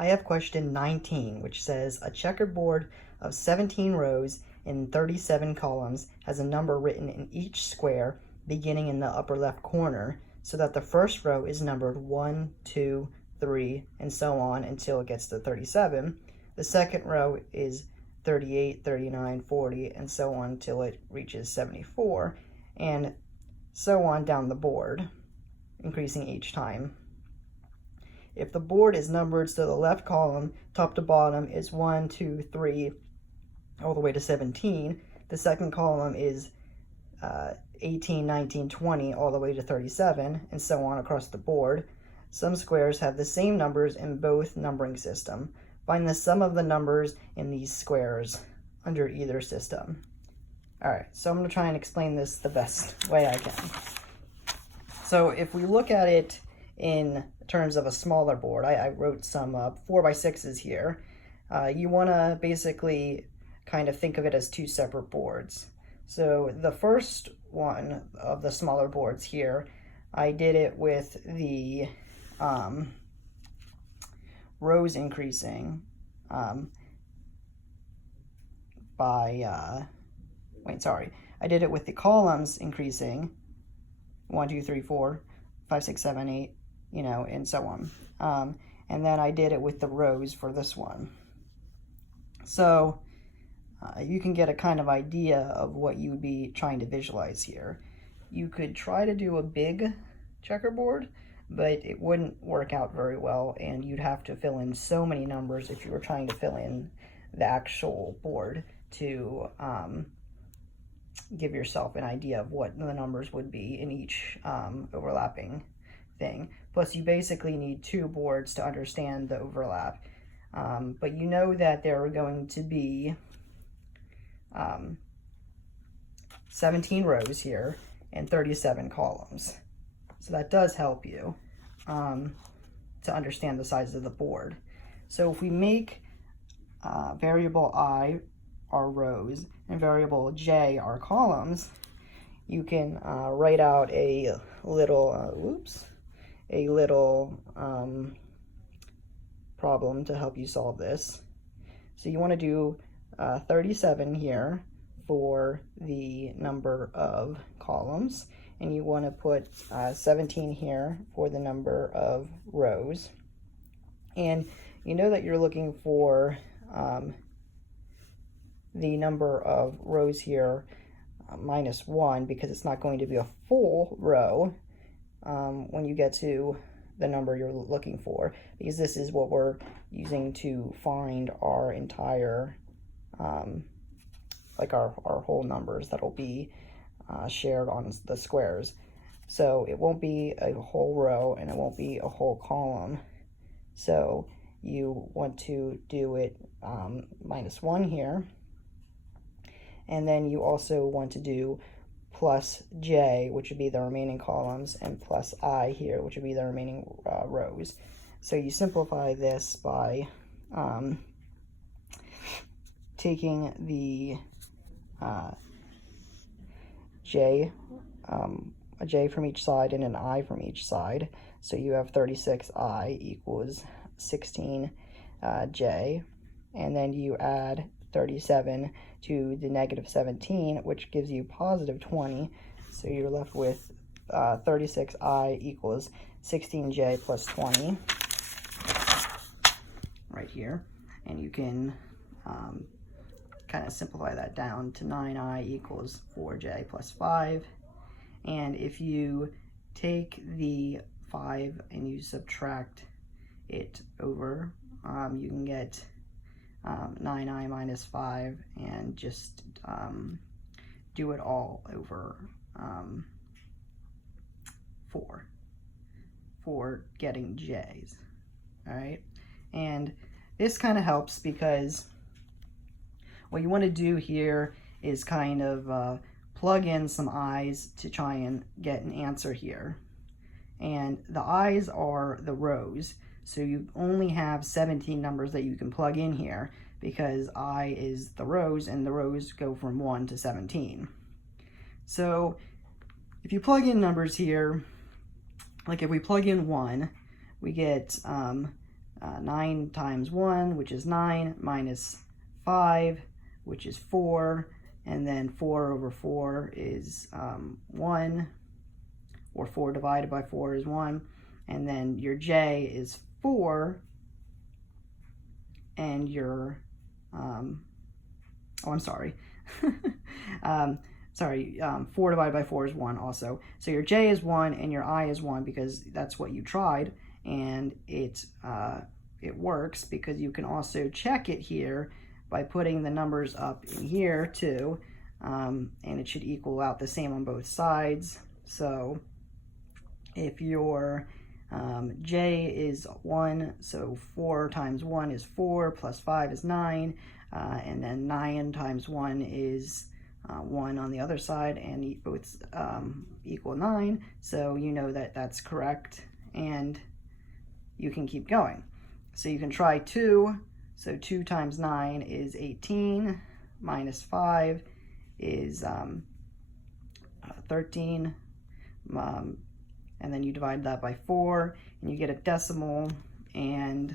I have question 19, which says a checkerboard of 17 rows and 37 columns has a number written in each square beginning in the upper left corner, so that the first row is numbered 1, 2, 3, and so on until it gets to 37. The second row is 38, 39, 40, and so on until it reaches 74, and so on down the board, increasing each time. If the board is numbered so the left column, top to bottom, is 1, 2, 3, all the way to 17, the second column is 18, 19, 20, all the way to 37, and so on across the board. Some squares have the same numbers in both numbering system. Find the sum of the numbers in these squares under either system. Alright, so I'm going to try and explain this the best way I can. So if we look at it in terms of a smaller board, I wrote some 4x6s here. You want to basically kind of think of it as two separate boards. So the first one of the smaller boards here, I did it with the rows increasing I did it with the columns increasing 1, 2, 3, 4, 5, 6, 7, 8, you know, and so on. And then I did it with the rows for this one. So you can get a kind of idea of what you would be trying to visualize here. You could try to do a big checkerboard, but it wouldn't work out very well, and you'd have to fill in so many numbers if you were trying to fill in the actual board to give yourself an idea of what the numbers would be in each overlapping thing. Plus, you basically need two boards to understand the overlap. But you know that there are going to be 17 rows here and 37 columns. So that does help you to understand the size of the board. So if we make variable I our rows and variable j our columns, you can write out a little problem to help you solve this. So you want to do 37 here for the number of columns, and you want to put 17 here for the number of rows. And you know that you're looking for the number of rows here minus 1, because it's not going to be a full row when you get to the number you're looking for, because this is what we're using to find our entire like our whole numbers that'll be shared on the squares. So it won't be a whole row and it won't be a whole column. So you want to do it minus 1 here, and then you also want to do plus j, which would be the remaining columns, and plus I here, which would be the remaining rows. So you simplify this by taking the j, a j from each side and an I from each side. So you have 36i equals 16j, and then you add 37 to the negative 17, which gives you positive 20. So you're left with 36i equals 16j plus 20 right here. And you can kind of simplify that down to 9i equals 4j plus 5. And if you take the 5 and you subtract it over, you can get 9i minus 5, and just do it all over 4 for getting j's. All right, and this kind of helps because what you want to do here is kind of plug in some i's to try and get an answer here. And the i's are the rows, so you only have 17 numbers that you can plug in here, because I is the rows, and the rows go from 1 to 17. So if you plug in numbers here, like if we plug in 1, we get 9 times 1, which is 9, minus 5, which is 4, and then 4 over 4 is 1, or 4 divided by 4 is 1, and then your j is 4, and your, oh, I'm sorry, 4 divided by 4 is 1 also. So your j is 1 and your I is 1 because that's what you tried, and it works because you can also check it here by putting the numbers up in here too, and it should equal out the same on both sides. So if your j is 1, so 4 times 1 is 4, plus 5 is 9, and then 9 times 1 is 1 on the other side, and both equal 9, so you know that that's correct, and you can keep going. So you can try 2, so 2 times 9 is 18, minus 5 is 13, and then you divide that by 4, and you get a decimal, and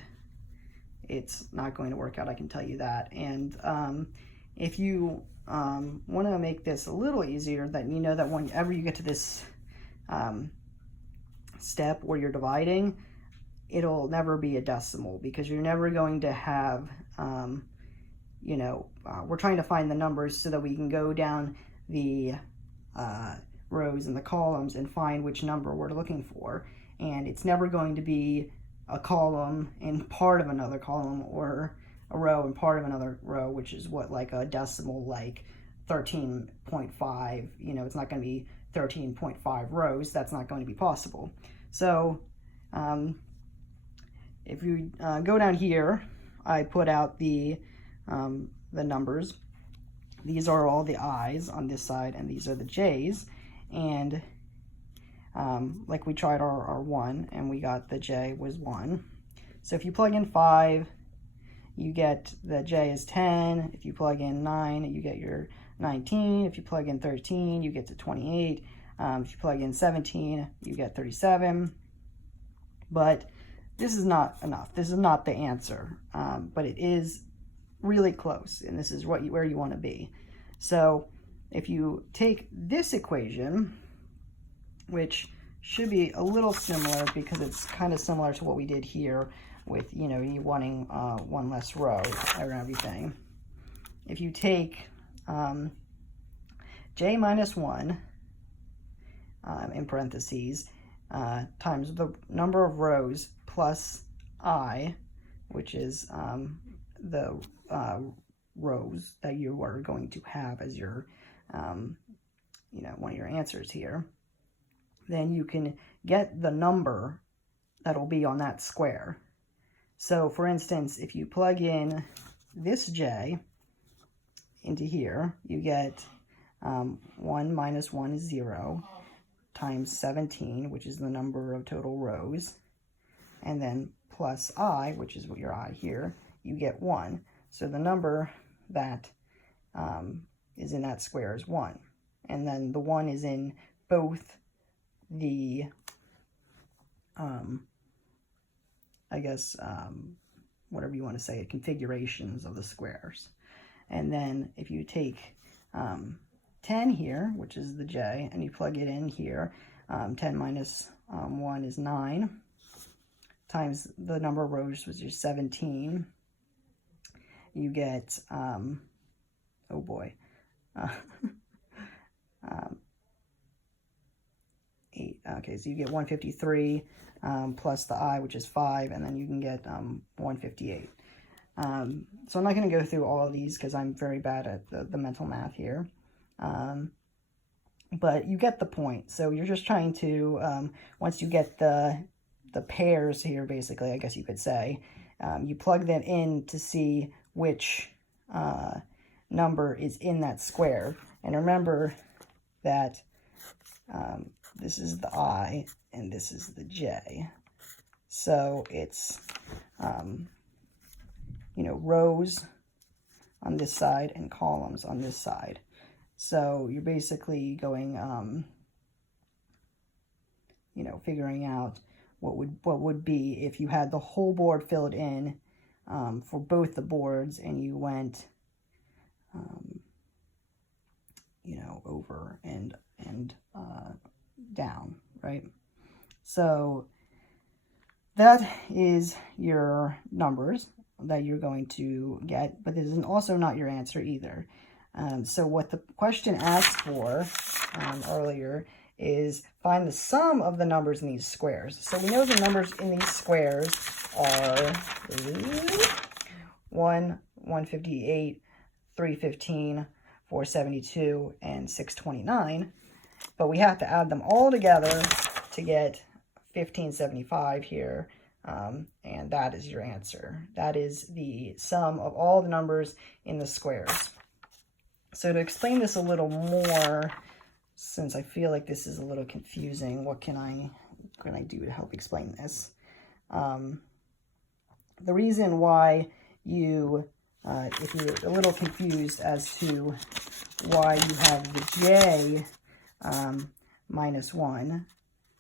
it's not going to work out, I can tell you that. And if you want to make this a little easier, that you know that whenever you get to this step where you're dividing, it'll never be a decimal, because you're never going to have, we're trying to find the numbers so that we can go down the rows and the columns and find which number we're looking for. And it's never going to be a column and part of another column, or a row and part of another row, which is what, like a decimal, like 13.5, it's not going to be 13.5 rows. That's not going to be possible. So if you go down here, I put out the numbers. These are all the i's on this side, and these are the j's. And like we tried our 1, and we got the j was 1. So if you plug in 5, you get the j is 10. If you plug in 9, you get your 19. If you plug in 13, you get to 28. If you plug in 17, you get 37. But this is not enough. This is not the answer, but it is really close, and this is where you want to be. So if you take this equation, which should be a little similar because it's kind of similar to what we did here with, you wanting one less row and everything. If you take j minus 1 in parentheses times the number of rows plus I, which is the rows that you are going to have as your, one of your answers here, then you can get the number that'll be on that square. So for instance, if you plug in this j into here, you get 1 minus 1 is 0, times 17, which is the number of total rows, and then plus I, which is what your I here, you get 1. So the number that is in that square is 1. And then the 1 is in both the, whatever you want to say, configurations of the squares. And then if you take 10 here, which is the j, and you plug it in here, 10 minus 1 is 9, times the number of rows, which is 17, you get, oh boy, 8. Okay, so you get 153 plus the I, which is 5, and then you can get 158. So I'm not going to go through all of these because I'm very bad at the mental math here. But you get the point. So you're just trying to, once you get the pairs here, basically, I guess you could say, you plug them in to see which number is in that square. And remember that this is the I and this is the j. So it's, rows on this side and columns on this side. So you're basically going, figuring out what would be if you had the whole board filled in for both the boards, and you went, you know, over and down, right? So that is your numbers that you're going to get, but this is also not your answer either. So what the question asked for earlier is find the sum of the numbers in these squares. So we know the numbers in these squares are 158, 315, 472, and 629, but we have to add them all together to get 1575 here, and that is your answer. That is the sum of all the numbers in the squares. So to explain this a little more, since I feel like this is a little confusing, what can I do to help explain this? The reason why you, if you're a little confused as to why you have the J minus 1,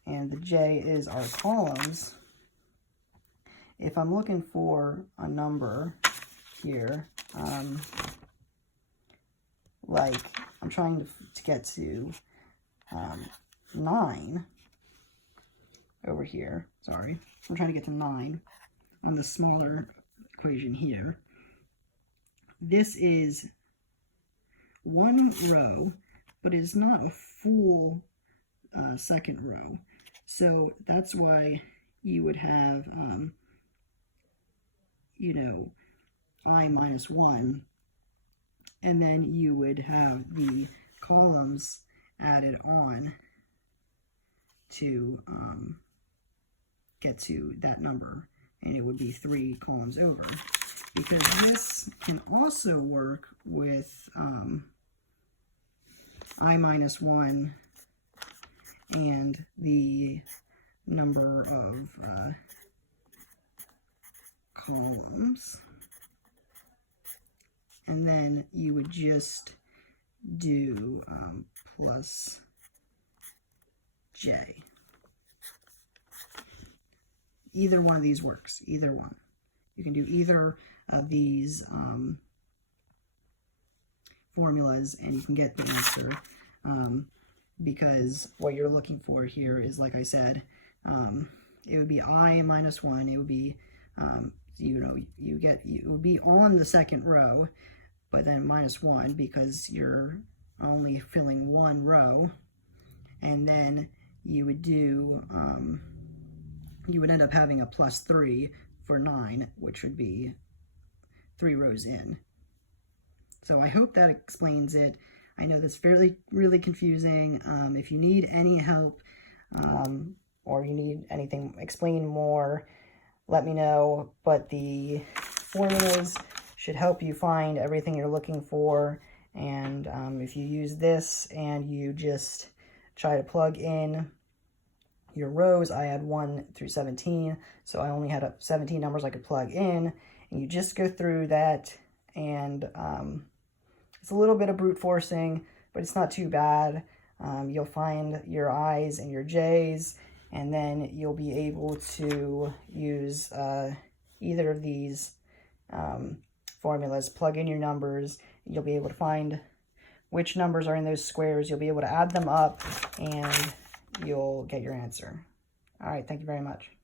and the J is our columns, if I'm looking for a number here, like I'm trying to get to 9 over here, sorry, I'm trying to get to 9 on the smaller equation here. This is one row, but it is not a full second row. So that's why you would have, you know, I minus 1, and then you would have the columns added on to get to that number, and it would be 3 columns over. Because this can also work with I minus 1 and the number of columns, and then you would just do plus J. Either one of these works, either one. You can do either of these formulas and you can get the answer, because what you're looking for here is, like I said, it would be I minus 1, it would be, you know, it would be on the second row, but then minus 1 because you're only filling one row, and then you would do, you would end up having a plus 3 for 9, which would be 3 rows in. So I hope that explains it. I know that's really confusing. If you need any help, or you need anything explained more, let me know. But the formulas should help you find everything you're looking for. And if you use this and you just try to plug in your rows, I had 1 through 17, so I only had 17 numbers I could plug in, and you just go through that, and it's a little bit of brute forcing, but it's not too bad. You'll find your I's and your J's, and then you'll be able to use either of these formulas, plug in your numbers, you'll be able to find which numbers are in those squares, you'll be able to add them up, and you'll get your answer. All right, thank you very much.